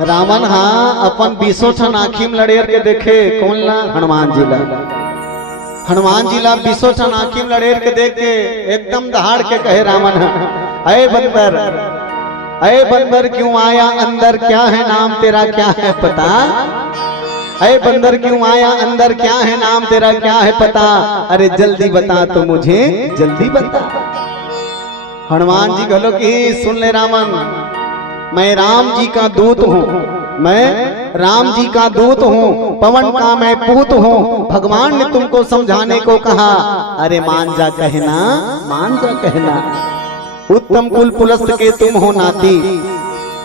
रावण हाँ अपन 20 ठन आँखी में लड़ेर के देखे कौन ला हनुमान जी ला। हनुमान जी ला 20 ठन आँखी में लड़ेर के देख के एकदम दहाड़ के कहे रावण अरे बंदर, अरे बंदर क्यों आया अंदर, क्या है नाम तेरा, क्या है पता। अरे बंदर क्यों आया अंदर, क्या है नाम तेरा, क्या है पता। अरे जल्दी बता तो मुझे जल्दी बता। हनुमान जी बोलो कि सुन ले रावण, मैं राम जी का दूत हूँ, मैं राम जी का दूत हूँ, पवन का मैं पूत हूँ। भगवान ने तुमको समझाने को कहा, अरे मान जा कहना, मान जा कहना। उत्तम कुल पुलस्त के तुम हो नाती,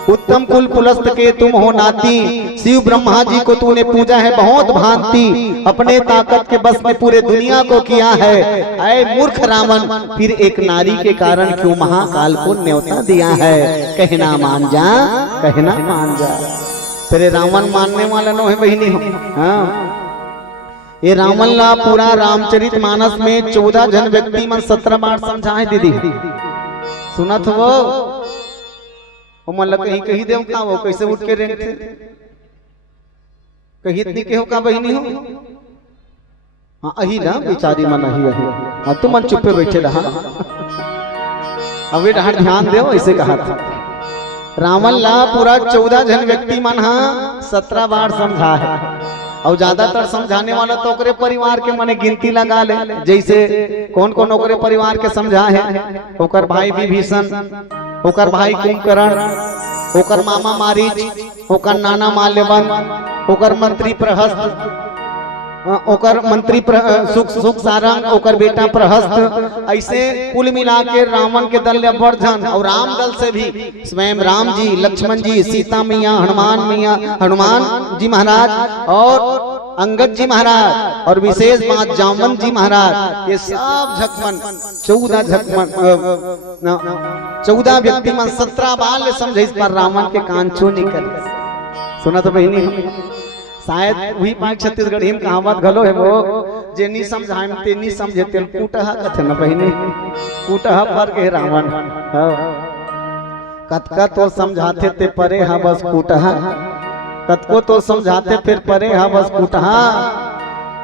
उत्तम कुल पुलस्त के तुम हो नाती। शिव ब्रह्मा जी को तूने पूजा है बहुत भांति, अपने ताकत के बस में पूरे दुनिया को किया है। ऐ मूर्ख रावण, फिर एक नारी के कारण क्यों महाकाल को न्योता दिया है। कहना मान जा, कहना मान जा। तेरे रावण मानने वाला नो है बहिनी हो। हाँ ये रावण ला पूरा रामचरित मानस में 14 जन व्यक्ति मन 17 बार समझाए दीदी। सुनत हो वो मतलब कहीं कहीं देव का वो कैसे उठ के रेंगते कहीं इतनी के हो का बहिनी हो। हाँ अही ना बेचारी मन अही अही। हाँ तुम मन चुप पे बैठे रहा। अभी ध्यान दे ऐसे कहा था रावण ला पूरा 14 जन व्यक्ति मन हाँ 17 बार समझा है। और ज्यादातर समझाने वाला तो ओकरे परिवार के मने गिनती लगा ले। जैसे कौन कौन ओकरे परिवार के समझा है, ओकर भाई विभीषण, ओकर भाई कुंभकर्ण, ओकर मामा मारीच, ओकर नाना माल्यवन, ओकर मंत्री प्रहस्त, ओकर मंत्री सुख सारंग, ओकर बेटा प्रहस्त। ऐसे कुल मिला के रावण के दल वर्धन और राम दल से भी स्वयं राम जी, लक्ष्मण जी, सीता मैया, हनुमान जी महाराज और अंगद जी महाराज और विशेष बात जामवंत जी महाराज, ये सब झकमन 14 व्यक्ति मन 17 बार समझे इस पर रावण के कान छू निकल। सुना तो बहिनी शायद वही 5 छत्तीसगढ़ी में कहावत घलो है वो जे नी समझाए ते नी समझे तेल कूटहा कथे न बहिनी। कूटहा पर के रावण कतका तो समझाते ते परे हा बस कूटहा, कतको तो समझाते फिर परे हा बस कूटहा।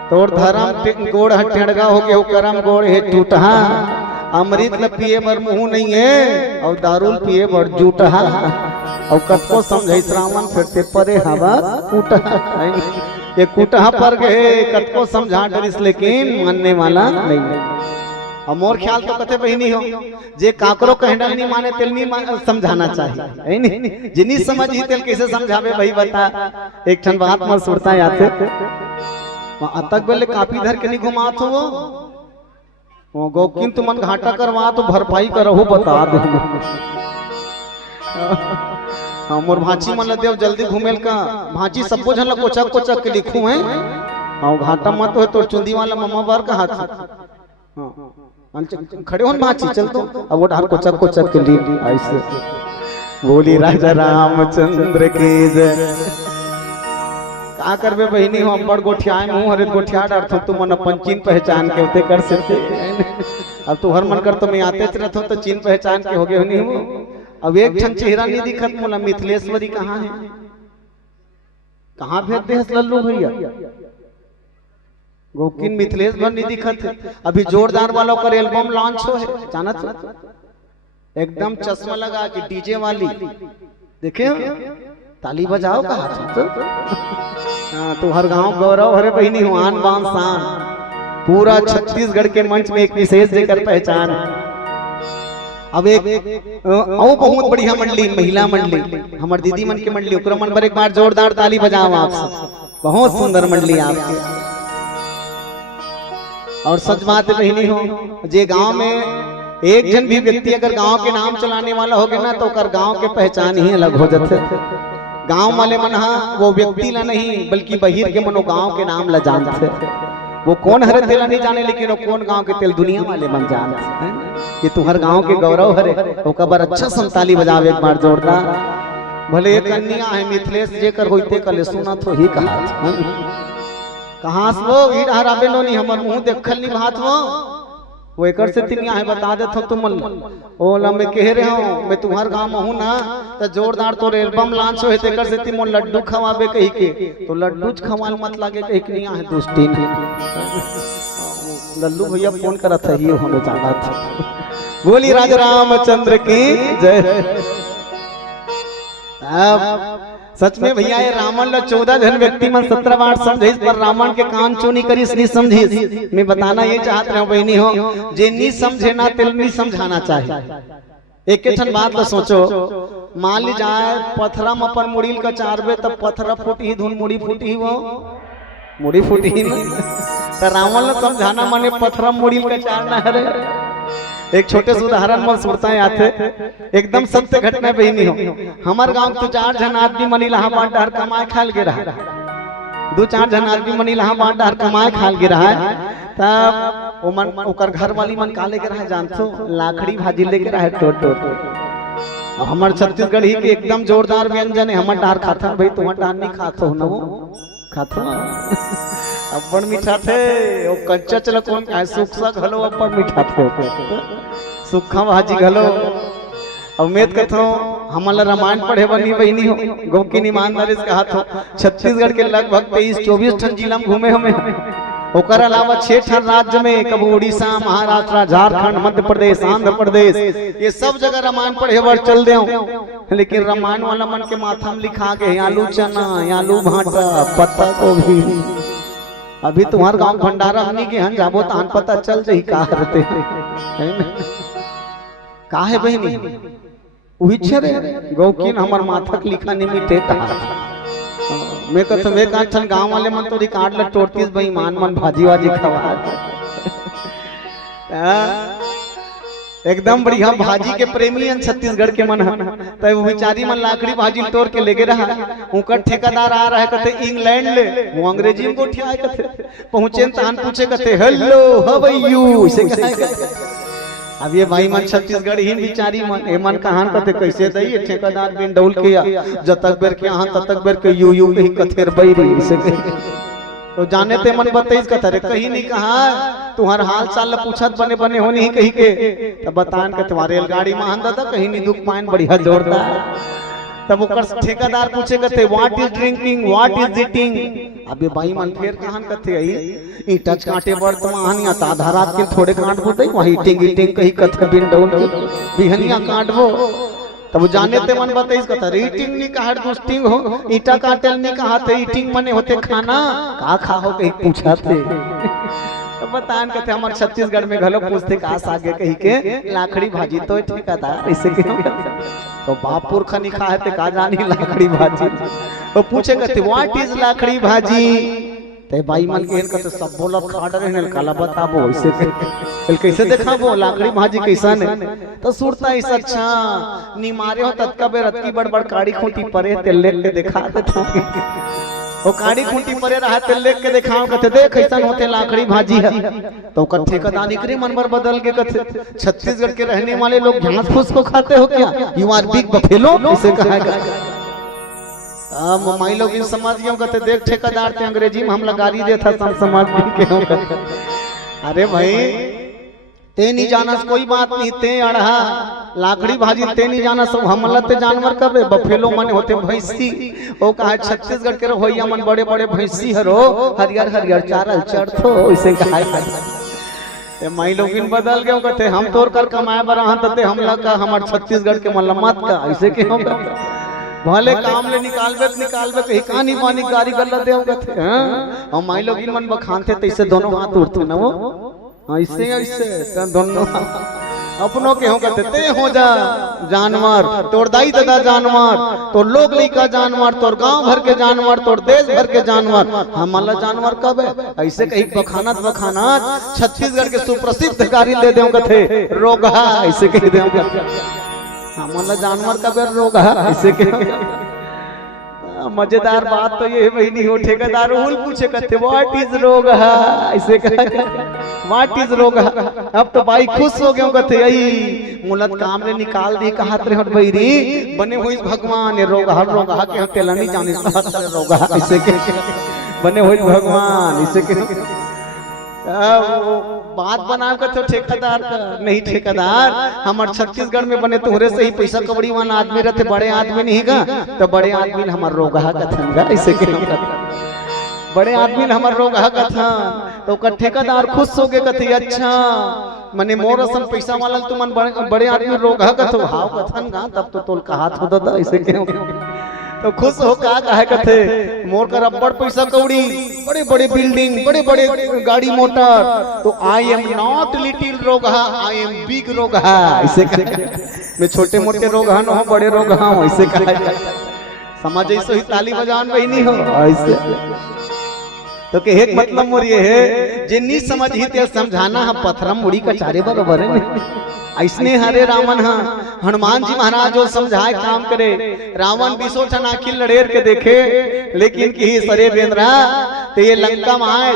तोर धर्म गोड़ हटेड़गा हो के करम गोड़ है टूटहा। अमृत न पिए बर मुंह नहीं है और दारू पिए बर जूटहा। और कतको समझे रावण फिरते परे हवा कूटहा। ये कूटहा पर गए कतको समझा डरिस लेकिन मानने वाला नहीं है। और मोर ख्याल तो कथे बहिनी हो जे काकरो कहना नहीं माने तेल नहीं समझाना चाहिए है नहीं। जिनी समझ ही तेल कैसे समझावे भाई बता। एक ठन बात मत सुरता आते अतक बेले कापी धर के नहीं घुमात हो वो गोकिन तुमन घाटा करवा तो भरपाई करहु बता दे। हाँ मोर भाची मन देव जल्दी घूमेल का भाची सबको झन कोचक कोचक के लिखू है। हाँ घाटा मत हो तो चुंदी वाला मम्मा बार का हाथ। हाँ खड़े हो भाची चल तो अब वो ढार कोचक कोचक के लिए ऐसे बोली राजा रामचंद्र की जय। का करबे बहिनी हो बड़ गोठिया मुंह हरे गोठिया डरथो तुम मन अपन चीन पहचान के उते कर सकते। अब तू हर मन कर तो मैं आते रहत हो तो चीन पहचान के हो गए नहीं हो। अब एक ठन चेहरा नहीं दिखत मोला मिथिलेश्वरी कहाँ है, कहाँ भेज दे लल्लू भैया। गोकिन मिथिलेश्वर नहीं दिखत। अभी जोरदार वालों का एल्बम लॉन्च हो है जानत एकदम चश्मा लगा के डीजे वाली देखे ताली बजाओ का हाथ। तो हर गांव गौरव हरे बहिनी हो आन बान शान पूरा छत्तीसगढ़ के मंच में एक विशेष जेकर पहचान। अब एक और बहुत बढ़िया मंडली महिला मंडली हमार दीदी मन के मंडली ओकरा मन पर एक बार जोरदार ताली बजाओ आप सब। बहुत सुंदर मंडली आपके। और सच बात बहिनी हो जे गांव में एक जन भी व्यक्ति अगर गांव के नाम चलाने वाला हो गया ना तो कर गांव के पहचान ही अलग हो जाते। गांव वाले मन वो व्यक्ति ला नहीं बल्कि बहिर के मनो गांव के नाम ला जानते। वो कौन हरे तेला नहीं जाने लेकिन वो कौन गांव के तेल दुनिया वाले मन जानते। ये तुम्हार गांव के गौरव हरे ओका बार अच्छा संताली बजावे एक बार जोरदार। भले एक कन्या है मिथिलेश जेकर होइते कले सुना तो ही कहा कहां से वो ईड हराबे लो नहीं हमर मुंह देखल नहीं भात वो वो एकर से तीन यहाँ बता देते तुम ओला मैं कह रहे हो मैं तुम्हार गांव में हूँ ना तो जोरदार तोर एल्बम लॉन्च हो एकर से तीन लड्डू खवाबे कही के तो लड्डू खवाल मत लागे कही के यहाँ है दोस्ती लल्लू भैया फोन करा था ये हमें जाना था। बोली राजा रामचंद्र की जय। सच में भैया ये रावण ला 14 जन व्यक्ति मन 17 बार समझे पर रावण के कान चोनी करी नहीं समझी। मैं बताना ये चाहत रहा बहनी हो जे नहीं समझे ना तिल नहीं समझाना चाहिए। एक ठन बात तो सोचो मान ली जाए पत्थरा में अपन मुड़ील का चारबे तब पत्थरा फूटी धुन मुड़ी फूटी वो मुड़ी फूटी तो रावण ने समझाना माने पत्थरा मुड़ील का चारना है। एक छोटे से उदाहरण में सुनता है आते एकदम सत्य घटना बहनी हो हमारे गांव तो 4 जन आदमी मनी इलाहाबाद डहर कमाए खाल गिरा है 2-4 जन आदमी मनी इलाहाबाद डहर कमाए खाल गिरा है तब वो मन ओकर घर वाली मन काले गिरा है जानतो लाखड़ी भाजी लेके रहा है टोट टोट। हमारे छत्तीसगढ़ ही के एकदम जोरदार व्यंजन है हमारे डहर खाता भाई तुम्हारे डहर नहीं खाता हो ना वो खाता अब्बड़ मीठा थे वो कच्चा चलो कौन खाए सूखा घलो अब्बड़ मीठा थे सूखा भाजी घलो। उम्मीद करता हूँ हमारा रामायण पढ़े बनी बहनी हो गौ की ईमानदारी से कहा था छत्तीसगढ़ के लगभग 23-24 ठन जिला में घूमे हमें ओकर अलावा 6 ठन राज्य में कब उड़ीसा महाराष्ट्र झारखंड मध्य प्रदेश आंध्र प्रदेश ये सब जगह रामायण पढ़े बार चल दे लेकिन रामायण वाला मन के माथा में लिखा के आलू चना आलू भाटा पत्ता गोभी अभी तुम्हारे गांव भंडारा हमनी के हन जाबो तान पता चल जाई का करते का है बहनी वही छरे गौकीन हमर माथा के लिखा नहीं मिटे का मैं कहता मैं काठन गांव वाले मन तो रिकॉर्ड ल टोटतीस बेईमान मन भाजी वाजी खवा एकदम बढ़िया भाजी के प्रेमी हैं छत्तीसगढ़ के मन तब वो बेचारी मन लाकड़ी भाजी तोड़ के लेके रहा उनका ठेकेदार आ रहा है कहते इंग्लैंड ले वो अंग्रेजी में गोठिया कहते पहुंचे तान पूछे कहते हेलो हाउ आर यू इसे अब ये भाई मन छत्तीसगढ़ ही बेचारी मन मन कहान कहते कैसे दई ठेकेदार बिन डौल किया जब तक बेर के यहाँ तब तक बेर के यू यू कहीं कथेर बैरी इसे तो जाने ते मन बताइस कथा रे कहीं नहीं कहा तुम्हार हाल चाल पूछत बने बने हो नहीं कहीं के तब बतान के तुम्हारे रेलगाड़ी में आंदा था कहीं नहीं दुख पाइन बढ़िया जोरदार तब ओकर ठेकेदार पूछे कहते what is drinking what is eating अब ये भाई मन फेर कहां कहते आई ई टच कांटे वर्तमान या आधा रात के थोड़े कांट बोते वही ईटिंग ईटिंग कहीं कथा बिन डौल बिहनिया काटबो तब जाने ते मन बताइस कथा ईटिंग नहीं कहा दुस्टिंग हो ईटा काटल नहीं कहा थे ईटिंग मने होते खाना का खा हो कहीं पूछा थे तब बतान कहते हमारे छत्तीसगढ़ में घलो पूछते कास आगे कहीं के लाखड़ी भाजी तो ठेकेदार इसे क्यों तो बापुर खनी खा है का जानी लाखड़ी भाजी तो पूछे कहते व्हाट इज लाखड़ी भाजी ते भाई मन के कहते सब बोलत खाड़ रहने काला बताबो इसे कैसे देखाबो लाकड़ी भाजी कैसा ने तो सुरता इस अच्छा नी मारे हो तत्का बे रत्की बड़ काड़ी खूंटी परे ते लेक के दिखा देता वो काड़ी खूंटी परे रहा ते लेक के दिखाओ कहते देख कैसन होते लाकड़ी भाजी है तो कथे का दानिकरी मनबर बदल के कहते छत्तीसगढ़ के रहने वाले लोग घास फूस को खाते हो क्या यू आर बिग बफेलो इसे कहा मम्मी लोग इन समझ गए कहते देख ठेकेदार ते अंग्रेजी में हम लगारी देता सब समझ के अरे भाई ते नहीं जाना कोई बात नहीं ते अड़हा लाकड़ी भाजी ते नहीं जाना सब हमला ते जानवर कबे बफेलो मन होते भैंसी ओ कहा छत्तीसगढ़ के होइया मन बड़े बड़े भैंसी हरो हरियर हरियर चारल चढ़तो ऐसे कहा ए माई लोग इन बदल गए कहते हम तोड़ कर कमाए बरा तते हमला का हमार छत्तीसगढ़ के मलमत का ऐसे क्यों भले काम ले निकालबे कहीं कहानी पानी गाड़ी कर दे कहते हैं और माई लोग इन मन बखानते तैसे दोनों हाथ उड़ते ना वो ऐसे ऐसे दोनों अपनों के हो कहते ते हो जा जानवर तोड़ दाई दादा जानवर तो लोग लेका जानवर तोर गांव भर के जानवर तोर देश भर के जानवर हमारा जानवर कब है ऐसे कहीं बखानत छत्तीसगढ़ के सुप्रसिद्ध गाड़ी दे दे कहते रोगा ऐसे कह दे हमारा जानवर का बेर रोग है ऐसे के मजेदार बात तो ये भाई नहीं हो ठेकेदार उल पूछे कहते व्हाट इज रोग है ऐसे व्हाट इज रोग है अब तो भाई खुश हो गए कहते यही मुलत काम ने निकाल दी कहा रे बैरी बने हुई भगवान रोग के तेला नहीं जाने रोग ऐसे के बने हुई भगवान ऐसे के वो बात बना के तो ठेकेदार का नहीं, ठेकेदार हमार छत्तीसगढ़ में बने तोहरे से ही पैसा कबड़ी वाला आदमी रहते, बड़े आदमी नहीं का, तो बड़े आदमी हमार रोगा कथन गा, ऐसे बड़े आदमी हमार रोगा कथन। तो का ठेकेदार खुश हो गए, कथे अच्छा मने मोर असन पैसा वाला तुमन बड़े आदमी रोगा कथो हाव कथन गा, तब तो तोल का हाथ होता था ऐसे क्यों। तो खुश हो का कहे कथे मोर का रब्बड़ पैसा कौड़ी, बड़े बड़े बिल्डिंग, बड़े बड़े गाड़ी मोटर, तो आई एम नॉट लिटिल रोगा, आई एम बिग रोगा, ऐसे मैं छोटे मोटे रोगा न हो, बड़े रोगा हूं, ऐसे कहा समझ ऐसे ही ताली बजान बहनी हो ऐसे। तो के एक मतलब मोर ये है जिन्नी समझ ही ते समझाना है पत्थरम मुड़ी का चारे बराबर है, ऐसने हरे रावण हा हनुमान जी महाराज जो समझाए काम करे। रावण बीसो ठन आखिल लड़ेर के देखे, लेकिन की सरे बेंद्रा ते ये लंका माए,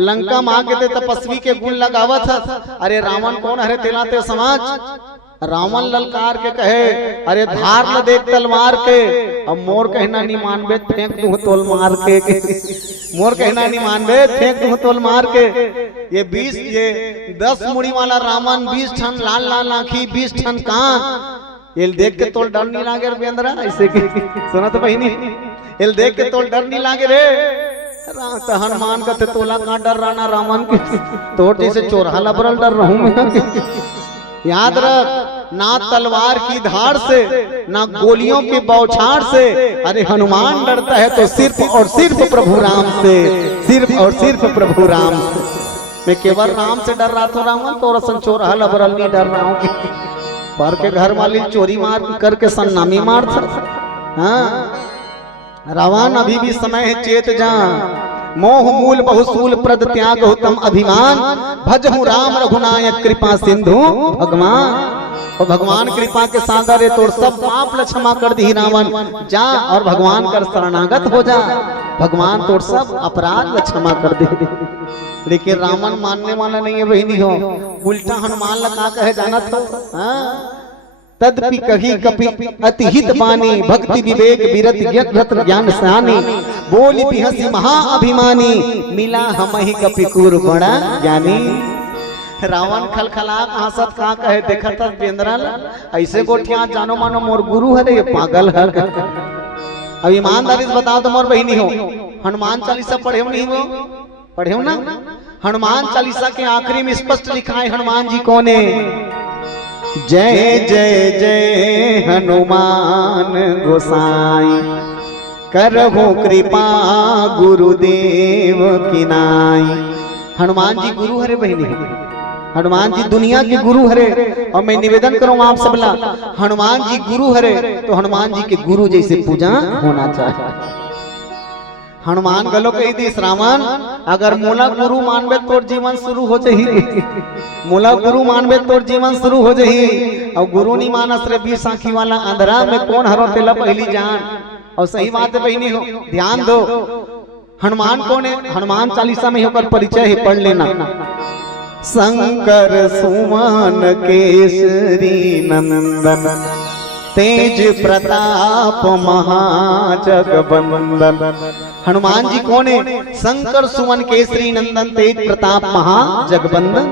लंका माँ के ते तपस्वी के गुण लगावत है। अरे रावण कौन हरे तेला ते समाज, रावण ललकार के कहे अरे धार ल देख तलवार के, अब मोर कहना नहीं मानबे फेंक दूं तोल मार के, मोर कहना नहीं मानबे फेंक दूं तोल मार के। ये 20 ये 10 मुड़ी वाला रावण, 20 ठन लाल लाल आँखी, 20 ठन कान, ये देख के तोल डर नहीं लागे बेंद्रा, ऐसे की सुना तो बहिनी, ये देख के तोल डर नहीं लागे रे। तो हनुमान का तोला कहाँ डर रहा रावण के, तोड़ जैसे चोरहाला बरल डर रहूं मैं। याद रख ना तलवार की धार से ना गोलियों के बौछार से, अरे हनुमान डरता है तो सिर्फ और सिर्फ प्रभु राम से, सिर्फ और सिर्फ प्रभु राम से। मैं केवल राम से डर रहा था रावण, तो रसन चोरहाला बरल नहीं डर रहा हूँ पर के घर वाली चोरी मार करके सन्नामी मार था। हाँ रावण अभी भी समय है चेत जा, मोह मूल बहुसूल प्रद त्याग उत्तम अभिमान, भजहु राम रघुनायक कृपा सिंधु भगवान। और भगवान कृपा के सागर है तो सब पाप ल क्षमा कर दी रावण, जा और भगवान कर शरणागत हो जा, भगवान तो सब अपराध ल क्षमा कर दे। लेकिन रावण मानने वाला नहीं है बहनी हो, उल्टा हनुमान लगा कहे जाना था तदपि कही कपि अति हित बानी, भक्ति विवेक विरत ज्ञान सानी, बोली बिहसी महा अभिमानी, मिला हमहि कपिकुर बड़ा ज्ञानी। रावण खलखला हंसत का कहे देखा था बेंद्रा ऐसे गोठिया जानो मानो मोर गुरु है ये पागल है। अब ईमानदारी से बताओ तो मोर बहिनी हो हनुमान चालीसा पढ़े हो नहीं, वो पढ़े हो ना। हनुमान चालीसा के आखिरी में स्पष्ट लिखा है हनुमान जी कौन है, जय जय जय हनुमान गोसाई, करहु कृपा गुरुदेव की नाई। हनुमान जी गुरु हरे बहनी, हनुमान जी दुनिया के गुरु हरे। और मैं निवेदन करूं आप सबला, हनुमान जी गुरु हरे तो हनुमान जी के गुरु जैसे पूजा होना चाहिए। हनुमान गलो कही दी श्रावण अगर मोला गुरु मानबे तोर जीवन शुरू हो जाही, मोला गुरु मानबे तोर जीवन शुरू हो जाही। और गुरु नहीं मानस रे 20 आंखी वाला अंधरा में कौन हरो तेला पहली जान। और सही बात है बहनी हो, ध्यान दो हनुमान कौन है, हनुमान चालीसा में होकर परिचय ही पढ़ लेना। शंकर सुमन केसरी नंदन, तेज प्रताप महाजगबंदन। हनुमान जी कौन है, शंकर सुमन केसरी नंदन, तेज प्रताप महाजगबंदन।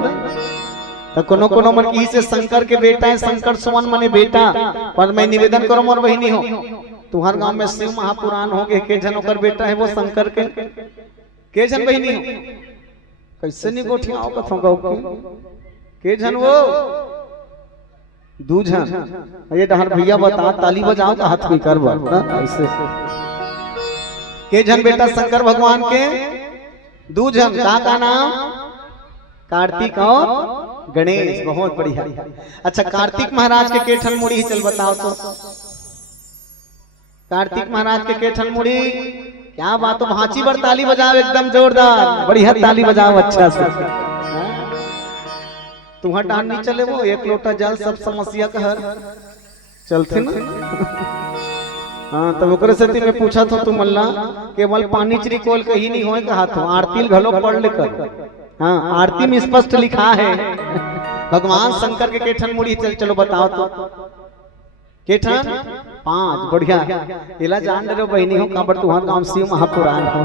तो कोनो कोनो मन की से शंकर के बेटा है, शंकर सुमन मने बेटा। पर मैं निवेदन करूं मोर बहिनी हो, तुम्हार गांव में शिव महापुराण हो गए, के जन ओकर बेटा है वो शंकर के जन बहिनी हो, कैसे नहीं गोठियाओ कथों गाँव के जन वो दूझन। ये डहर भैया बता ताली बजाओ तो हाथ में कर ऐसे के जन बेटा शंकर भगवान के दूझन का नाम कार्तिक और गणेश। बहुत बढ़िया। अच्छा कार्तिक महाराज के केठन मुड़ी ही चल बताओ तो, कार्तिक महाराज के केठन मुड़ी क्या बात हो, भांची पर ताली बजाओ एकदम जोरदार, बढ़िया ताली बजाओ अच्छा से। तुम्हारा डांड नहीं चले वो एक लोटा जल सब समस्या का हर चलते ना। हाँ तब ओकरे से मैं पूछा था तुम अल्लाह केवल पानी चिरिकोल कहीं नहीं होए कहा था, आरती घलो पढ़ लेकर। हाँ आरती में स्पष्ट लिखा है भगवान शंकर के केठन मुड़ी चल चलो बताओ तो केठन 5 बढ़िया इला जान रहे हो बहनी हो काबर तुम्हारा गांव शिव महापुराण हो।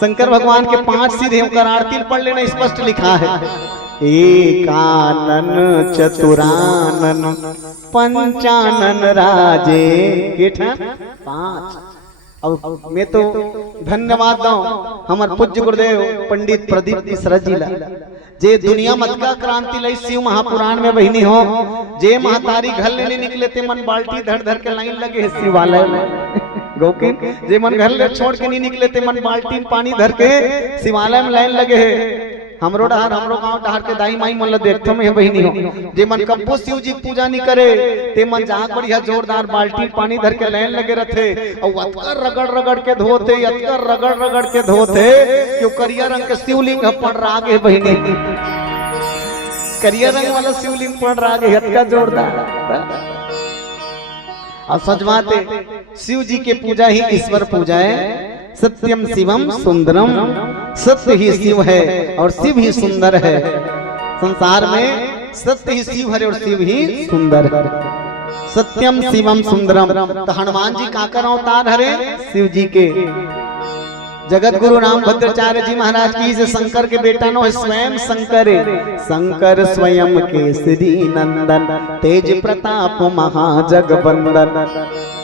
शंकर भगवान के 5 सिर हैं, उनका आरती पढ़ लेना, स्पष्ट लिखा है एकानन चतुरानन पंचानन राजे केठा 5। अब मैं तो धन्यवाद दूं हमार पूज्य गुरुदेव पंडित प्रदीप मिश्रा जी ला, जे दुनिया मत का क्रांति लई शिव महापुराण में बहिनी हो, जे महतारी घर लेने निकले ते मन बाल्टी धर धर के लाइन लगे है शिवालय में गौकिन, जे मन घर ले छोड़ के नहीं निकले ते मन बाल्टी पानी धर के शिवालय में लाइन लगे है। हमरो डहार हमरो गांव डहार के दाई माई मन देखते में बहिनी हो, जे मन कब्बो शिव जी पूजा नहीं करे ते मन जहां बढ़िया जोरदार बाल्टी पानी धर के लाइन लगे रहते और अतकर रगड़ रगड़ के धोते, अतकर रगड़ रगड़ के धोते क्यों करिया रंग के शिवलिंग पड़ रहा है बहिनी, करिया रंग वाला शिवलिंग पड़ रहा है अतका जोरदार। और सजवाते शिव जी के पूजा ही ईश्वर पूजा है। सत्यम शिवम सुंदरम, सत्य ही शिव है और शिव ही सुंदर है। संसार में सत्य ही शिव है और शिव ही सुंदर है। सत्यम शिवम सुंदरम। तो हनुमान जी काकर अवतार हरे? शिव जी के। जगत गुरु राम भद्राचार्य जी महाराज की से शंकर के बेटा नो स्वयं शंकर, शंकर स्वयं केसरी नंदन, तेज प्रताप महाजगबंदन।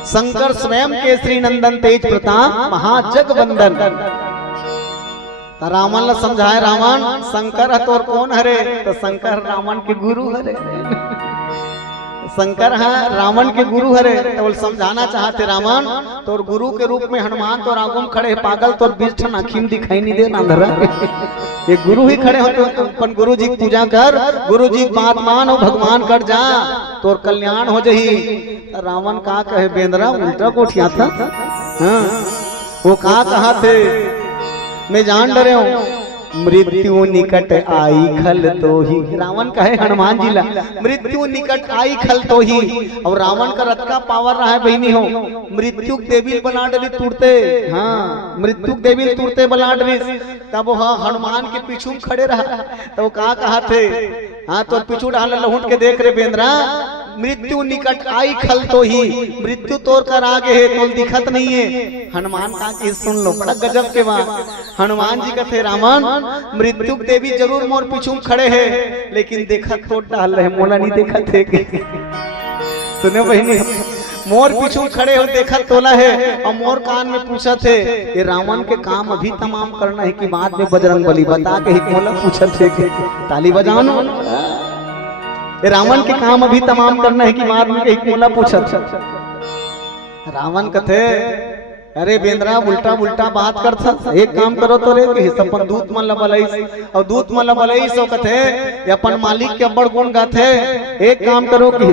शंकर स्वयं केसरी नंदन, तेज प्रताप महाजगबंदन। रावण ला समझाए, रावण शंकर है तोर कौन हरे? तो शंकर रावण के गुरु हरे। शंकर है रावण के गुरु हरे। तो समझाना चाहते रावण तोर गुरु के रूप में हनुमान तो आगुम खड़े पागल, तोर बीच अखीम दिखाई नहीं दे ना, ये गुरु ही खड़े होते अपन गुरु जी की पूजा कर, गुरु जी बात मान और भगवान कर जा, तोर कल्याण हो जही। रावण का कहे बेंद्रा उल्टा कोठिया था। हाँ वो का कहा थे मैं जान डरे हूँ, मृत्यु निकट आई खल तो ही। रावण कहे हनुमान जी ला मृत्यु निकट आई खल तो ही। और रावण का रथ का पावर रहा है बहनी हो, मृत्यु देवी बना डरी तुरते। हाँ मृत्यु देवी तुरते बना डरी। तब वो हनुमान के पीछू खड़े रहा। तो का कहा थे हाँ तो पीछू डाल लहुट के देख रहे बेंद्रा, मृत्यु निकट आई खल तो ही। मृत्यु तोड़ कर आगे है तो दिखत नहीं है। हनुमान का कि सुन लो बड़ा गजब के बात। हनुमान जी कहते रावण मृत्यु देवी जरूर मोर पीछू खड़े हैं, लेकिन देखत तो डाल रहे मोला नहीं देखत है। सुने बहनी मोर पीछू खड़े हो देखत तोला है और मोर कान में पूछा थे ये रावण के काम अभी तमाम करना है कि बाद में बजरंग बली बता के ही मोला पूछा थे कि ताली बजाओ ना। रावण के काम अभी तमाम करना है कि बाद में कहीं मोला पूछा। रावण कथे अरे बेंद्रा उल्टा उल्टा बात कर था। एक काम करो तो रे कि अपन दूत मन लबलई और दूत मन लबलई सो कथे अपन मालिक के बड़ गुण गाथे। एक काम करो कि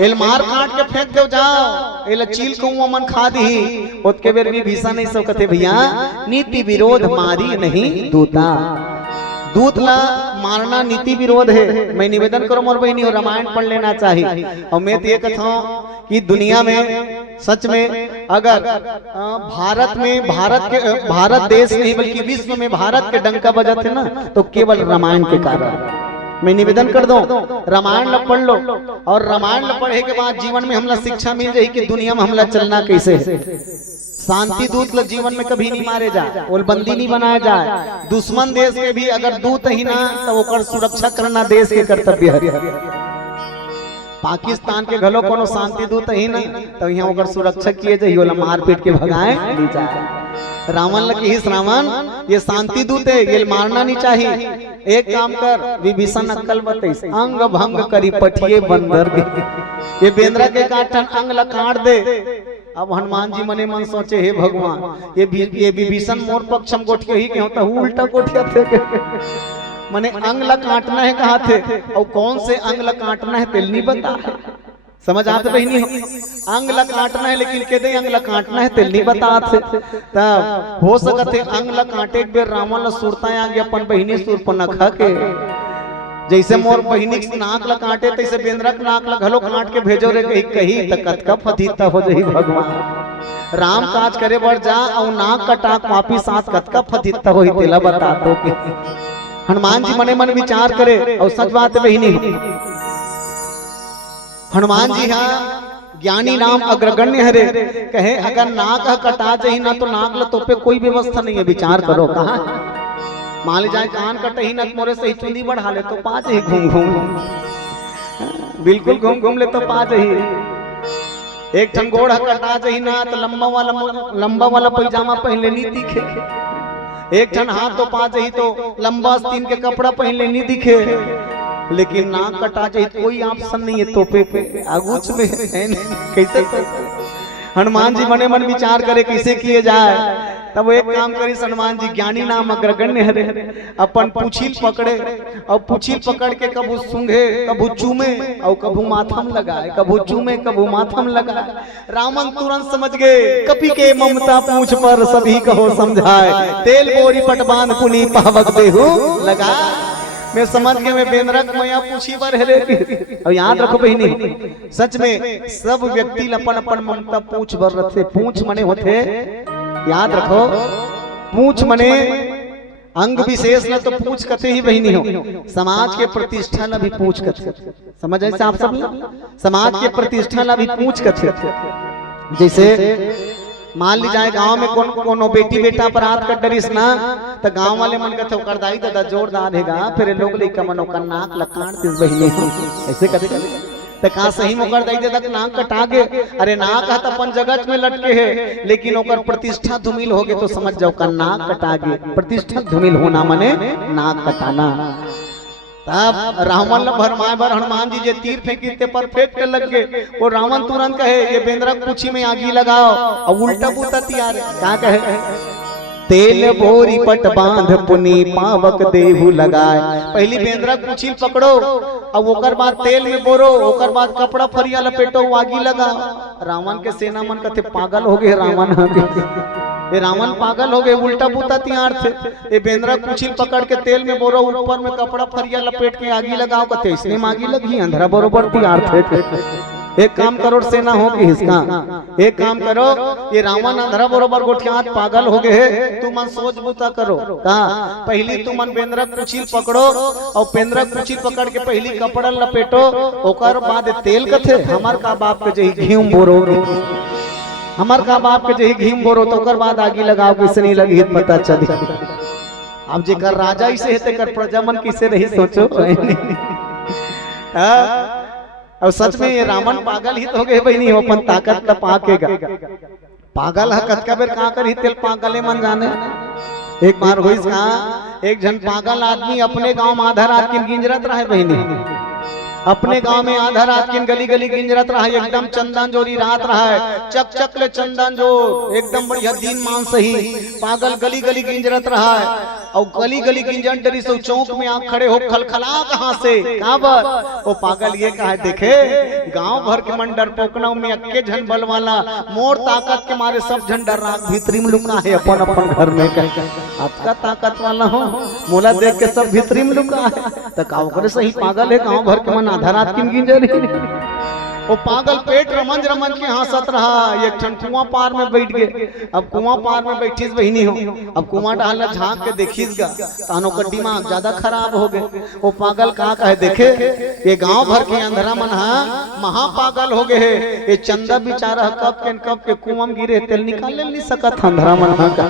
एल मार काट के फेंक दो जाओ, एल चील को मन खा दी। उसके बेर भी भीषण नहीं सो कथे भैया नीति विरोध मारी नहीं दूता। दूत ला मारना नीति विरोध है। मैं निवेदन करो मोर बहनी हो रामायण पढ़ लेना चाहिए। और मैं तो ये कहता हूँ कि दुनिया में सच में अगर भारत देश नहीं बल्कि विश्व में भारत के डंका बजत है ना तो केवल रामायण के कारण। मैं निवेदन कर दूं रामायण ला पढ़ लो और रामायण ला पढ़े के बाद जीवन में हमला शिक्षा मिल जाए कि दुनिया में हमला चलना कैसे है। शांति दूत ला जीवन में कभी नहीं मारे जाए, बंदी नहीं बनाया जाए। दुश्मन देश के भी अगर दूत ही ना तो ओकर सुरक्षा करना देश के कर्तव्य है। पाकिस्तान के घलो कोनो शांति दूत ही ना तो यहाँ ओकर सुरक्षा किए जाइए, मार पीट के भगाए नहीं जाए। रावण लगी हिस रावण ये शांति दूत है, ये मारना नहीं चाहिए। एक काम कर विभीषण अक्कल बतैस अंग भंग करी पठिए बंदर के। ये बेंद्रा के काटन अंग ला काट दे। अब हनुमान जी मने मन सोचे हे भगवान ये विभीषण मोर पक्ष हम गोठिया ही के होता हूँ उल्टा गोठिया थे। मने अंग ला काटना है कहा थे और कौन से अंग ला काटना है तेल नहीं बता। समझ आते बहनी अंग ला काटना है लेकिन के दे अंग ला काटना है तेल नहीं बता थे। तब हो सकते अंग ला काटे एक बेर रावण ला सुरता आ गया अपन बहनी सुर पर नखा के। जैसे मोर बहिनी नाक ला काटे तैसे बेंद्रा के नाक ला घलो काट के भेजो रे कही त कतका फतीता हो जही भगवान। राम काज करे बढ़ जा और नाक का टाक वापिस साथ कतका फतीता होई तेला बता दो कि हनुमान जी मने मन विचार करे। और सच बात है बहिनी हनुमान जी हाँ ज्ञानी नाम अग्रगण्य हरे। कहे अगर नाक कटा जाही ना तो नाक ल तो पे कोई व्यवस्था नहीं है, विचार करो कहा। मान ली जाए कान कटही ना मोरे से ही चुंदी बढ़ा ले तो पाँच ही घूम घूम बिल्कुल घूम घूम ले तो पाँच ही। एक ठन गोड़ कटा जाही ना तो लंबा वाला पैजामा पहन ले नहीं दिखे। एक ठन हाथ तो पाँच ही तो लंबा आस्तीन के कपड़ा पहन ले नहीं दिखे। लेकिन नाक कटा जाए कोई ऑप्शन नहीं है तोपे पे आगूच में है कैसे तो हनुमान जी मने मन विचार करे कैसे किए जाए। तब एक काम करी हनुमान जी ज्ञानी नाम अग्रगण्य हरे अपन पूछिल पकड़े और पूछिल पकड़ के कबू सूंघे कबू चूमे और कबू माथम लगाए, कबू चूमे कबू माथम लगाए। रावण तुरंत समझ गए कपि के ममता पूछ पर सभी कहो समझाए, तेल बोरी पटबान पुनी पावक देहु लगा। मैं समझ के मैं बेंद्रक मैया पूछी बार है। और याद रखो बहनी सच में सब व्यक्ति अपन अपन ममता पूछ भर रखे। पूछ मने होते याद रखो, पूछ मने अंग विशेष न तो पूछ कथे ही बहनी हो। समाज के प्रतिष्ठा न भी पूछ कथे, समझ ऐसे आप सब समाज के प्रतिष्ठा न भी पूछ कथे। जैसे मान ली जाए गांव में कोनो बेटी बेटा अपराध कर डरिस ना तो गांव वाले मन कहते ओकर दाई दादा जोरदार हैगा, फिर लोग लइका मन ओकर नाक लकान दिस बहिनी ऐसे कदे तो कहां सही में ओकर दाई दादा के नाक कटा गे। अरे नाक है तो अपन जगत में लटके है, लेकिन ओकर प्रतिष्ठा धूमिल हो गए तो समझ जाओ का नाक कटा गे। प्रतिष्ठा धूमिल होना माने नाक कटाना। तब रावण भरमाए भर हनुमान जी जे तीर फेंकीते परफेक्ट लग गए। वो रावण तुरंत कहे ये बेंद्रक पूछी में आगी लगाओ और उल्टा पुता तैयार क्या कहे, तेल बोरी पट बांध पुनी पावक देहु लगाए। पहली बेंद्रक पूछी पकड़ो अब ओकर बाद तेल में बोरो, ओकर बाद कपड़ा फरिया लपेटो आगी लगाओ। रावण के सेना मन कहते पागल हो गए रावण, ये रावण पागल हो गए उल्टा पुता तैयार थे। ये बेंद्रक पूछी पकड़ के तेल में बोरो, ऊपर में कपड़ा फरिया लपेट के आगी लगाओ कहते इसने आगी लगी अंधरा बरोबर तैयार थे। एक काम करो सेना हो कि इसका एक काम करो, ये रावण अंधरा बरोबर गोठियात पागल हो गए, तू मन सोच बुता करो। कहा पहली तू मन बेंद्रक पूछी पकड़ो और बेंद्रक पूछी पकड़ के पहली कपड़ा लपेटो, ओकर बाद तेल कथे हमार का बाप के जही घी बोरो, हमार का बाप के जही घी बोरो तो ओकर बाद आगी लगाओ किसे नहीं लगी पता चली। अब जेकर राजा इसे है तेकर प्रजा मन किसे रही सोचो। और सच में ये रावण पागल ही तो हो गए बहनी हो अपन ताकत त पाकेगा। पागल हकत का बेर का कर ही तेल पागले मन जाने। एक बार हुई कहा एक जन पागल आदमी अपने गांव में आधा रात की गिंजरत रहे बहनी, अपने गांव में आधा रात की गली गली गिंजरत रहा, एकदम चंदन जोरी रात रहा है, चक चक ले चंदन जो एकदम बढ़िया दिन मान सही पागल गली गली गिंजरत रहा है। और गली गली गिंजन डरी से चौक में आंख खड़े हो खलखला कहां से कहां पर वो पागल ये कहा देखे गांव भर के मन डर पोकना में अक्के झन बल वाला मोर ताकत के मारे सब झन डर रात भीतरी में लुका है अपन अपन घर में आपका ताकत वाला हो मोला देख के सब भीतरी में लुका है तो काव करे सही पागल है गांव भर के मन आधा रात की गिंजर वो पागल पेट रमन रमन के हंसत रहा। एक ठन कुआं पार में बैठ गए, अब कुआं पार में बैठीस बहिनी हो, अब कुआं डाल झांक के देखीस गा तानो का दिमाग ज्यादा खराब हो गए। वो पागल कहा कहे देखे ये गांव भर के अंधरा मन महा पागल हो गए है, ये चंदा बेचारा कब के कुआं में गिरे तेल निकाल नहीं सकत अंधरा मन का।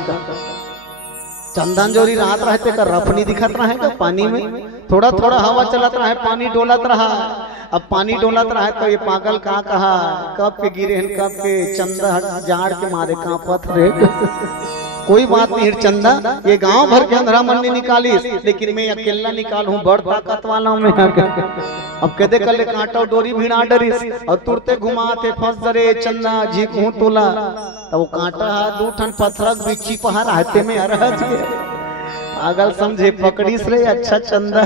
चंदन जोरी रात रहते का रफनी दिखत रहा है पानी में, थोड़ा थोड़ा हवा चलत रहा है, पानी डोलत रहा। अब पानी डोलत रहा है तो ये पागल का कहा कब के गिरे कब के चंदा जाड़ के मारे कांपत रे। कोई बात नहीं चंदा ये गांव भर के अंधरा मन ने निकाली, लेकिन मैं अकेला निकालूं बड़ ताकत वाला हूं मैं। अब कहते कल कांटा डोरी भिड़ा डरिस और तुरते घुमाते फंस जरे चंदा झीकू तोला तो वो कांटा दू ठन पत्थरक बिच्छी पहाड़ रहते में अरहज पागल समझे पकड़ीस रे अच्छा चंदा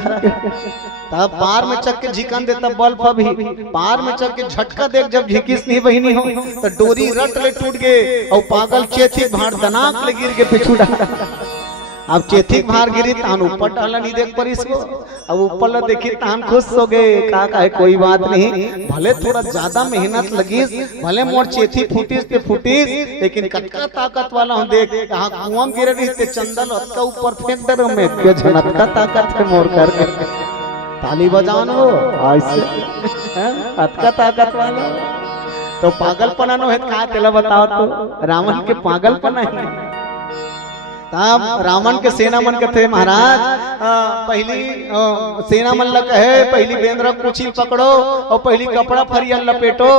तब पार में चक के झिकन दे तब बल्ब अभी पार में चक के झटका देख जब झिकिस नहीं बहिनी हो तो डोरी रट ले टूट गए और पागल चेथी भाड़ दनाक ले गिर के पिछुड़ा। अब चेथी भार गिरी तान ऊपर डाला नहीं देख पर इसको, अब ऊपर देखी तान खुश हो गए का है कोई बात नहीं भले थोड़ा ज्यादा मेहनत लगी भले मोर चेथी फूटीस ते फूटीस लेकिन कटका ताकत वाला हूं देख कहा कुआं गिरे रही ते चंदन अतका ऊपर फेंक दे में के झनका ताकत के मोर कर ताली बजान वो ऐसे अतका ताकत वाला तो पागलपना नो है का तेला बताओ तो रावण के पागलपना ही। तब रावण के सेना मन कथे महाराज पहली सेना मन लग है पहली बेंद्र कुची पकड़ो और पहली कपड़ा फरियल लपेटो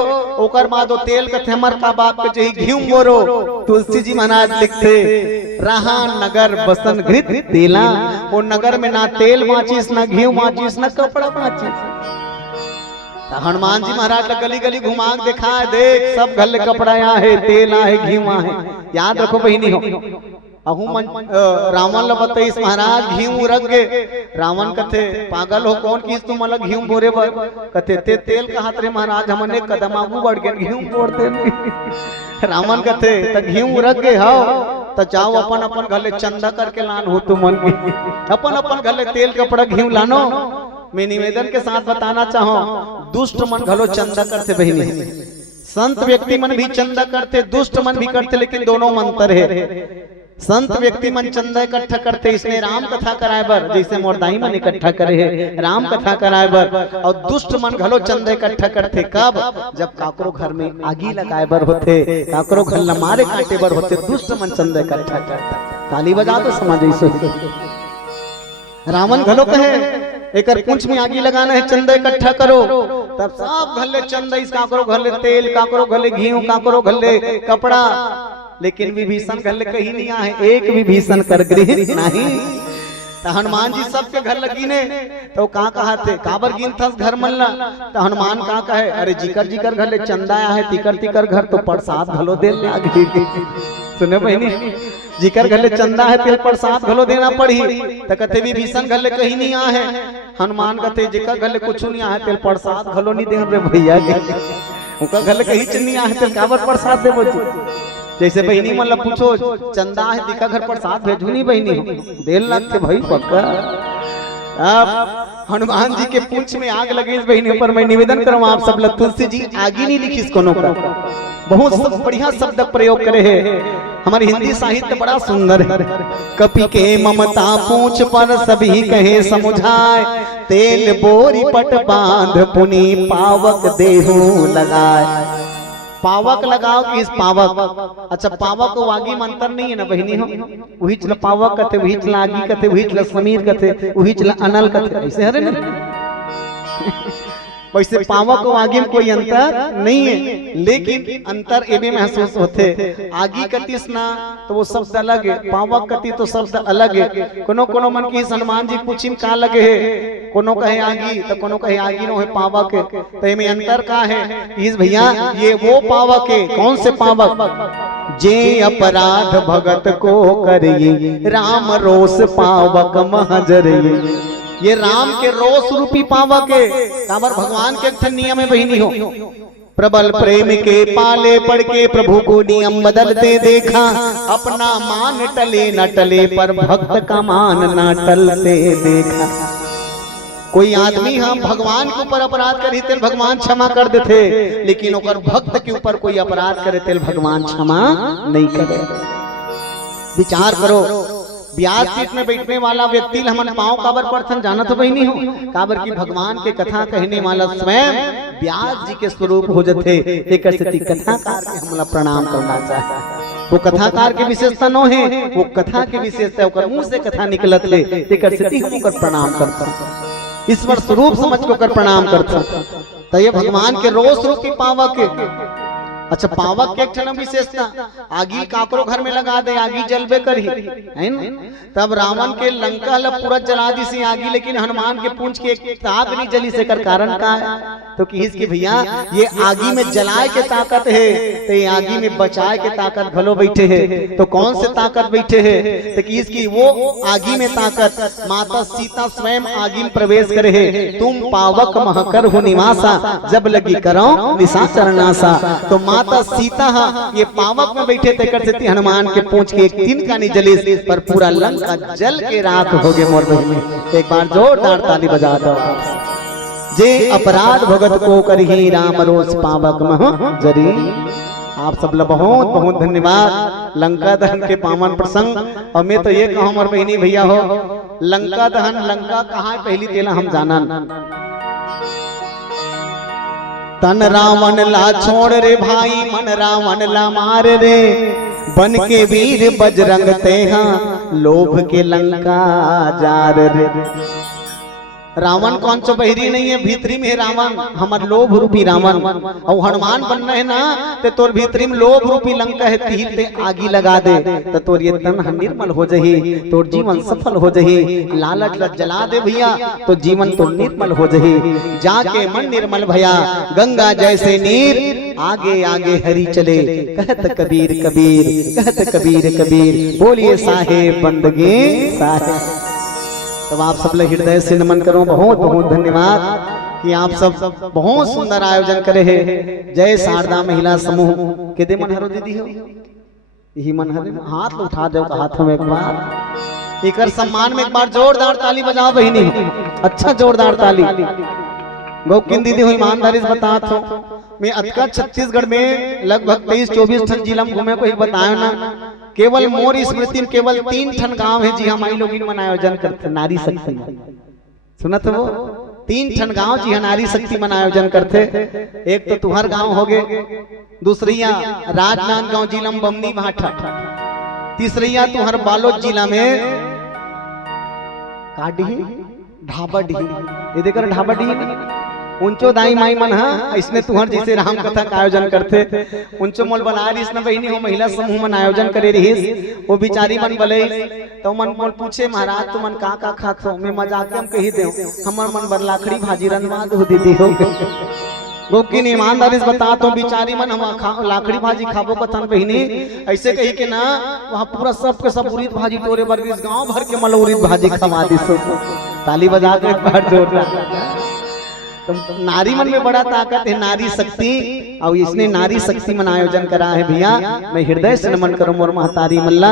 ओकर बाद वो तेल कथे हमर का बाप के जही घी मोरो। तुलसी जी महाराज लिखते रहा नगर बसन घृत तेला, वो नगर में ना तेल माचिस ना घी माचिस ना कपड़ा माचिस। हनुमान जी महाराज गली गली घुमा देखा है, देख सब घर कपड़ा यहाँ है, तेल है, घी है। याद रखो बहिनी हो अहू मन रावण ल बताइस महाराज घी रख गे। रावण कथे पागल हो कौन किस तुम अलग घी बोरे बर कथे ते तेल कहात रे महाराज हमने कदम आगू बढ़ गए घी बोरते। रावण कथे त घी रख गे हो तो जाओ अपन अपन घले चंदा करके लान हो तुम मन अपन अपन घले तेल कपड़ा घी लानो। मैं निवेदन के साथ बताना चाहो दुष्ट मन घलो चंदा करते बहिनी, संत व्यक्ति मन भी चंदा करते, दुष्ट मन भी करते, लेकिन दोनों में अंतर है। संत व्यक्ति मन चंदा इकट्ठा करते इसने राम कथा कराए बर, जैसे मोरदाई मन इकट्ठा करे है राम कथा कराए बर। और दुष्ट मन घलो चंदा इकट्ठा करते कब जब काकरो घर में आगी लगाए बर होते, काकरो घर ल मारे काटे बर होते, दुष्ट मन चंदा इकट्ठा करता। ताली बजा दो समाज ऐसे। रावण घलो कहे एकर पूंछ में आगी लगाना है चंदा इकट्ठा करो, तब सब घले चंदा इस काकरो घले तेल, काकरो घले घी, काकरो घले कपड़ा, लेकिन विभीषण घले कहीं नहीं आए, एक विभीषण कर गृह नहीं। तो हनुमान जी सबके घर लगी ने तो का कहा थे काबर गिन थस घर मल्ला। तो हनुमान का कहे अरे जिकर जिकर घले चंदा आया है तिकर तिकर घर तो प्रसाद घलो दे लागे। सुने बहनी जिकर घले चंदा है तेल प्रसाद घलो देना पड़ी। तो कहते विभीषण घले कहीं नहीं आ है, हनुमान कहते जिकर घले कुछ नहीं आया तेल प्रसाद घलो नहीं दे रे भैया उनका घले कहीं नहीं आया तेल काबर प्रसाद देबो। जैसे बहनी मतलब पूछो चंदा है दिखा घर प्रसाद भेजू नहीं बहनी देर लगते भाई पक्का। अब हनुमान जी के पूंछ में आग लगी इस बहनी पर मैं निवेदन करूं आप सब लोग तुलसी जी आगे नहीं लिखी इसको का बहुत सब बढ़िया शब्द प्रयोग करे है। हमारी हिंदी साहित्य बड़ा सुंदर है। कपि के ममता पूंछ पर सभी कहे समुझाए, तेल बोरी पट बांध पुनी पावक देहु लगाए। पावक लगाओ कि इस पावक, अच्छा पावक को आगी में अंतर नहीं है ना बहिनी हो, वही चला पावक कथे, वही चला आगी कथे, वही चला समीर कथे, वही चला अनल कथे, ऐसे हरे ना। वैसे पावक और आगी में कोई अंतर नहीं है, लेकिन अंतर एवं महसूस होते। आगी कतिस ना तो वो शब्द अलग है, पावक कति तो शब्द अलग है। कोनो कोनो मन की हनुमान जी पूछिम का लगे है, कोनो कहे आगी तो कोनो कहे आगी नो है पावक है। तो इनमें अंतर का है इस भैया ये वो पावक है। कौन से पावक? जे अपराध भगत को करिए राम रोष पावक महजरिए। ये राम के रोष रूपी पावक है। काबर भगवान के नियम है बहिनी हो, प्रबल प्रेम के पाले पड़ के प्रभु को नियम बदलते देखा, अपना मान टले न टले पर भक्त का मान न टलते देखा। कोई आदमी हम भगवान के ऊपर अपराध करे तेल भगवान क्षमा कर देते, लेकिन ओकर भक्त के ऊपर कोई अपराध करे तेल भगवान क्षमा नहीं करे। विचार करो ब्याज सीट में बैठने वाला व्यक्ति हमन पाँव काबर प्रथम जाना तो बहिनी हो, काबर की भगवान के कथा कहने वाला स्वयं ब्याज जी के स्वरूप हो जाते। एक कथाकार के हमला प्रणाम करना चाहिए। वो कथाकार के विशेषता नो है, वो कथा के विशेषता ओकर मुंह से कथा निकलत ले तेकर स्थिति हम ओकर प्रणाम करता, ईश्वर स्वरूप समझ को कर प्रणाम करता। तो ये भगवान के रोष रूपी पावक है। अच्छा पावक के क्षण विशेषता आगी काकरो घर में लगा दे आगी जलबे करी है ना। तब रावण के लंका ला पूरा जला दी सी आगी, लेकिन हनुमान के पूंछ के एक ताक नहीं जली से कर कारण का है तो कि इसकी भैया ये आगी में जलाए के ताकत है, तो ये आगी में बचाए के ताकत भलो बैठे है। तो कौन से ताकत बैठे है तो कि इसकी वो आगी में ताकत माता सीता स्वयं आगी में प्रवेश करे है। तुम पावक महकर हो निवासा जब लगी करो निशाचर नासा। तो माता सीता ये पावक में बैठे थे करती हनुमान के पूंछ के एक दिन का नहीं जली पर पूरा लंका जल के राख हो गए। मोर बहनी एक बार जोरदार ताली बजा दो। जे अपराध भगत को करही राम रोष पावक महजरी। आप सब लोग बहुत बहुत धन्यवाद। लंका दहन के पावन प्रसंग और मैं तो ये कहूँ मोर बहनी भैया हो लंका दहन लंका कहाँ पहली तेला हम जाना तन रावण ला छोड़ रे भाई मन रावण ला मार रे बन के वीर बजरंग तेहा लोभ के लंका जार रे। रावण कौन सा बहरी नहीं है, भीतरी में रावण हमार लोभ रूपी रावण। और हनुमान बनना है ना ते तोर भीतरी में लोभ रूपी लंका है, तीर ते आगी लगा दे तो तोर ये तन निर्मल हो जही, तोर जीवन सफल हो जही। लालच लत जला दे भैया तो जीवन तो निर्मल हो जही। जाके मन निर्मल भया गंगा जैसे नीर, आगे आगे हरि चले कहत कबीर कबीर, कहत कबीर कबीर। बोलिए साहेब बंदगी साहेब। तब आप सब लोग हृदय से नमन करो, बहुत बहुत धन्यवाद कि आप सब बहुत सुंदर आयोजन करे है। जय शारदा महिला समूह के दे मनहरो दीदी हो, यही मनहर हाथ उठा दो हाथ में एक बार, एक सम्मान में एक बार जोरदार ताली बजाओ बहिनी। अच्छा जोरदार ताली। गौकिन दीदी हो ईमानदारी से बता थो मैं अतका छत्तीसगढ़ में लगभग 23-24 ठन जिला में घूमे को ही बताया ना, केवल मोर स्मृति में केवल 3 ठन गांव है जी हम आई लोग मन आयोजन करते नारी शक्ति। सुनत वो 3 ठन गांव जी नारी शक्ति मन आयोजन करते। एक तो तुहर गांव हो गए, दूसरिया राजनांदगांव जिला में बमनी भाटा, तीसरिया तुहर बालोद जिला में काडी ढाबा डी। ये देखकर ढाबा डी उनचो दाई माई मन हा इसने तुहर जैसे राम कथा का आयोजन करते। उनचो मोल बना रही इसने बहिनी हो महिला समूह मन आयोजन करे रही। वो बिचारी मन बले तो मन मोल पूछे महाराज तुमन का खात हो, मैं मजाक हम कही दे हमर मन बर लाखड़ी भाजी रंधवा दो दीदी हो। गोकिन ईमानदारी से बता तो बिचारी मन हम लाखड़ी भाजी खाबो कथन बहिनी ऐसे कही के ना वहाँ पूरा सब के सब उरीद भाजी टोरे बर गांव भर के मल उरीद भाजी खवा दी। ताली बजा के एक बार जोरदार। तो नारी मन में बड़ा ताकत है, नारी शक्ति, और इसने नारी शक्ति मन आयोजन करा है भैया। मैं हृदय से नमन करूं मोर महतारी मल्ला।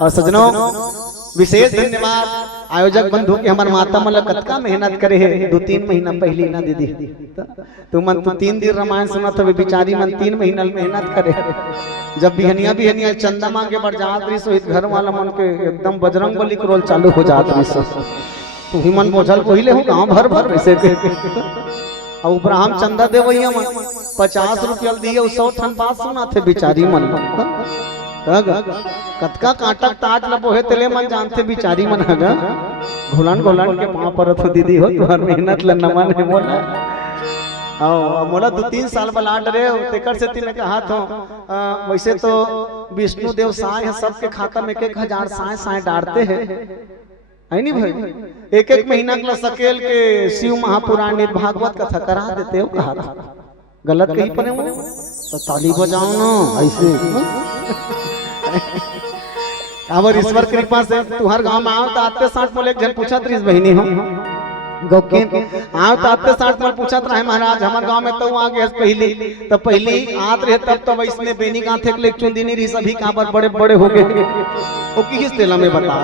और सजनों विशेष धन्यवाद आयोजक बंधु के हमार माता मल्ला कतका मेहनत करे है। 2-3 महीना पहले ना दीदी तू मन तो 3 दिन रामायण सुना था, बिचारी मन 3 महीना मेहनत करे। जब बिहनिया चंदा मांगे बढ़ जात रही सो घर वाला मन के एकदम बजरंग बली के रोल चालू हो जात रही सो तू ही मन बोझल पहिले हो गाँव भर भर वैसे के। और ऊपर हम चंदा दे वही मन 50 रुपया दिए 100 ठन बात सुना थे बिचारी मन। कतका कांटक ताज लबो है तेले मन जानते बिचारी मन हगा घोलन घोलन के पाँव पर तो दीदी हो तुम्हार मेहनत ल नमन है मोला। मोला 2-3 साल बला डरे तेकर से तीन कहा तो वैसे तो विष्णु देव साय है सबके खाता में 1,000 साय डालते हैं है नहीं भाई। एक महीना के सकेल के शिव महापुराण भागवत कथा करा देते हो कहा गलत कहीं पर तो ताली बजाओ ना ऐसे। अब ईश्वर कृपा से तुहर गांव में आओ तो आते 60 मोल एक जन पूछा त्रिस बहिनी हो गौकिन आओ तो आते 60 मोल पूछा रहे महाराज हमारे गांव में तो आ गए पहली आत रहे तब तो इसने बेनी गांथे के चुंदीनी रही सभी काबर बड़े बड़े हो गए। वो किस तेला में बता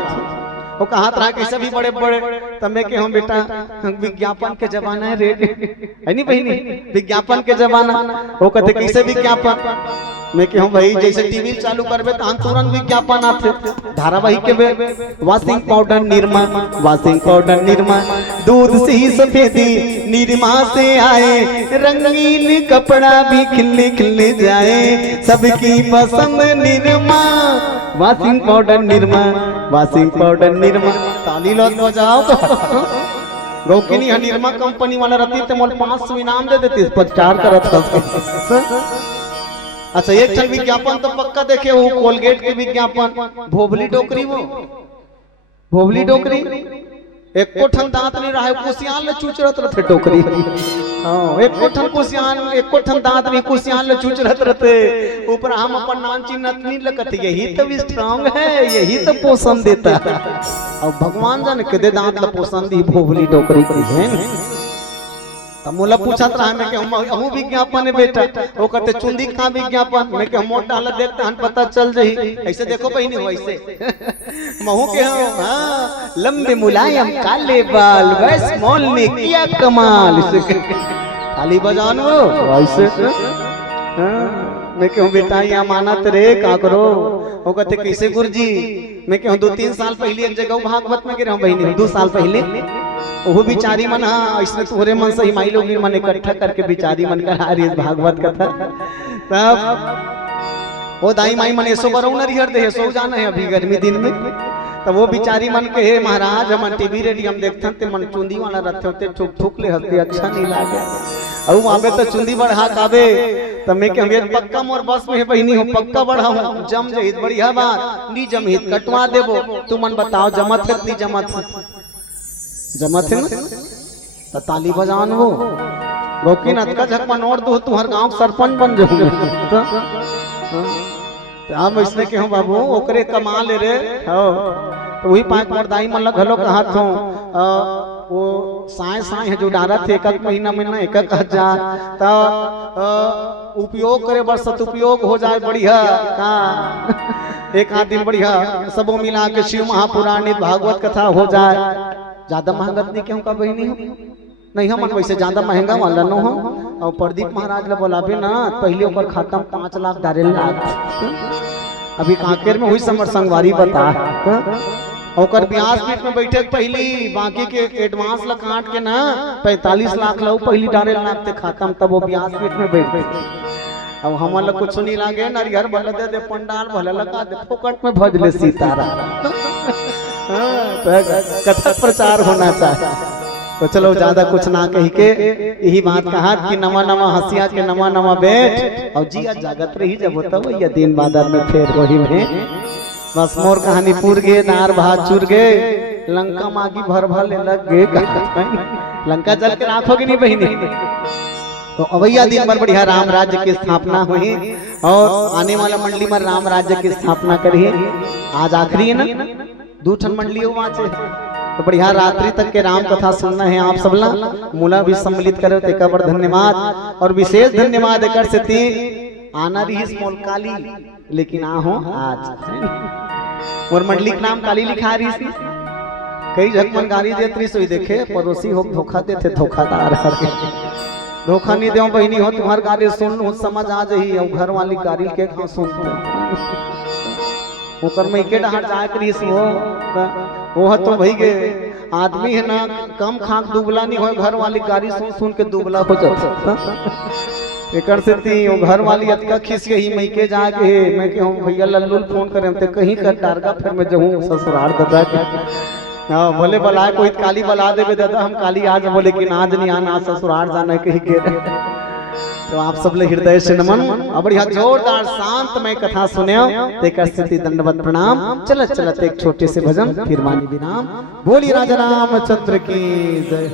वो कहा था कैसे भी बड़े बड़े तब मैं के हम बेटा विज्ञापन के जमाना है रेट है नहीं बहिनी विज्ञापन के जमाना। वो कहते कैसे विज्ञापन मैं के हम भाई जैसे टीवी चालू करबे तो तुरंत विज्ञापन आते धारावाहिक के washing powder Nirma washing powder Nirma दूध से ही सफेदी निरमा से आए रंगीन कपड़ा भी खिलने खिलने जाए सबकी पसंद Nirma washing powder Nirma washing powder Nirma. ताली लो बजाओ गौकिनी निरमा कंपनी वाला रहती तो मोल 500 इनाम दे देती प्रचार करत। अच्छा एक ठन विज्ञापन तो पक्का देखे वो कोलगेट के विज्ञापन भोबली डोकरी वो भोबली डोकरी एक ठन दांत नहीं रहा कुसियान ले चूचरत रहते डोकरी। हां एक ठन कुसियान एक ठन दांत नहीं कुसियान ले चूचरत रहते ऊपर हम अपन नाम चिन्ह नहीं लगत यही तो स्ट्रांग है यही तो पोषण देता है। और भगवान जाने के दे दांत ला पोषण दी भोबली डोकरी की है। मोला पूछा था मैं कि हम विज्ञापन है बेटा वो कहते चुंदी का विज्ञापन मैं कि हम मोट डाल देखते हन पता चल जही ऐसे देखो बहिनी हो ऐसे महू के हो हाँ लंबे मुलायम काले बाल वैस मॉल ने किया कमाल थाली बजानो ऐसे मैं कि बेटा यहाँ मानत रे का करो वो कहते कैसे गुरुजी मैं कि 2-3 साल पहले एक जगह भागवत में गिरे बहिनी 2 साल पहले वो बिचारी मन हाँ ऐसे तोहरे मन से ही माई लोग मन इकट्ठा करके बिचारी मन करा रही भागवत कथा। तब वो दाई माई मन ऐसो बरऊ न रिहर दे सो जाना है अभी गर्मी दिन में। तब वो बिचारी मन के हे महाराज हम टीवी रेडियो हम देखते ते मन चुंदी वाला रहते होते ठुक ठुक ले हंसते अच्छा नहीं लागे। अब वहां पे तो चुंदी बढ़ा काबे तब मैं के पक्का मोर बस में बहनी हो पक्का बढ़ा हूं जम जहित बढ़िया बात नी जमहित कटवा देबो। तू मन बताओ जमत है नी जमत है ना तो ताली बजान वो गोकिन अतका झकमा नोट दो तू हर गांव सरपंच बन जाओगे। तो हम इसने के हो बाबू ओकरे कमा ले रे हो तो वही पांच मर्दाई मन घलो कहत हो वो साए साए है जो डारा थे एक महीना महीना 1,000 तो उपयोग करे बर सदुपयोग हो जाए बढ़िया का एक आध दिन बढ़िया सबो मिला के शिव महापुराण भागवत कथा हो जाए। ज्यादा महंगा नहीं क्यों का बहनी हो नहीं हम वैसे ज्यादा महंगा वाला न हो। और प्रदीप महाराज ला बोलाबे ना पहले ओकर खाता में 5 लाख डाले लाख अभी कांकेर में हुई समर संगवारी बता ओकर ब्याज पीठ में बैठे पहली बाकी के एडवांस ला काट के ना 45 लाख लो पहली डाले लाख ते खाता में तब वो ब्याज पीठ में बैठ गए। अब हमारा कुछ नहीं लागे नरियर भले दे दे पंडाल भले लगा दे फोकट में भजले सीतारा। कथा प्रचार होना चाहिए तो चलो ज्यादा कुछ ना कही के यही बात कहा कि नवा नवा हंसिया के नवा नवा बैठ और जिया जागत रही जब होता वो या दिन बादर में फिर वही में बस मोर कहानी पूर गए दार भात चुर गए लंका मागी भर भर ले लग गए लंका जल के राखोगे नहीं बहिनी। तो अवैया दिन भर बढ़िया राम राज्य की स्थापना हुई और आने वाला मंडली में राम राज्य की स्थापना करिए। आज आखिरी है ना 2 ठन मंडली वहां तो बढ़िया रात्रि तक के राम कथा सुनना है आप सबला मूला भी सम्मिलित करो ते का बड़ धन्यवाद और विशेष धन्यवाद एकर से ती आना रही स्मॉल काली लेकिन आ हो आज और मंडली के नाम काली लिखा रही थी कई झकमन गाली देत रही सोई देखे पड़ोसी हो धोखा देते धोखादार धोखा नहीं दो बहनी हो तुम्हार गाली सुन हो समझ आ जाही और घर वाली गाली के कहां सुनते ओकर में के डहर जाए करिस वो तो भई गए आदमी है ना कम खाक दुबला नहीं हो घर वाली गाली सुन सुन के दुबला हो जाता एकर से ती वो घर वाली अतका खिस के ही मई के जाके मैं के हम भैया लल्लू फोन करे ते कहीं कर टारगा फिर मैं जाऊं ससुराल दादा के हां बोले बला कोई काली बला देबे दादा हम काली आज बोले कि आज नहीं आना ससुराल जाना कहीं के। तो आप सब ले हृदय से नमन और बढ़िया जोरदार शांतमय कथा सुने तेकर स्थिति दंडवत प्रणाम चलत चलत एक छोटे से भजन फिर मानी विराम। बोली राजा रामचंद्र की जय।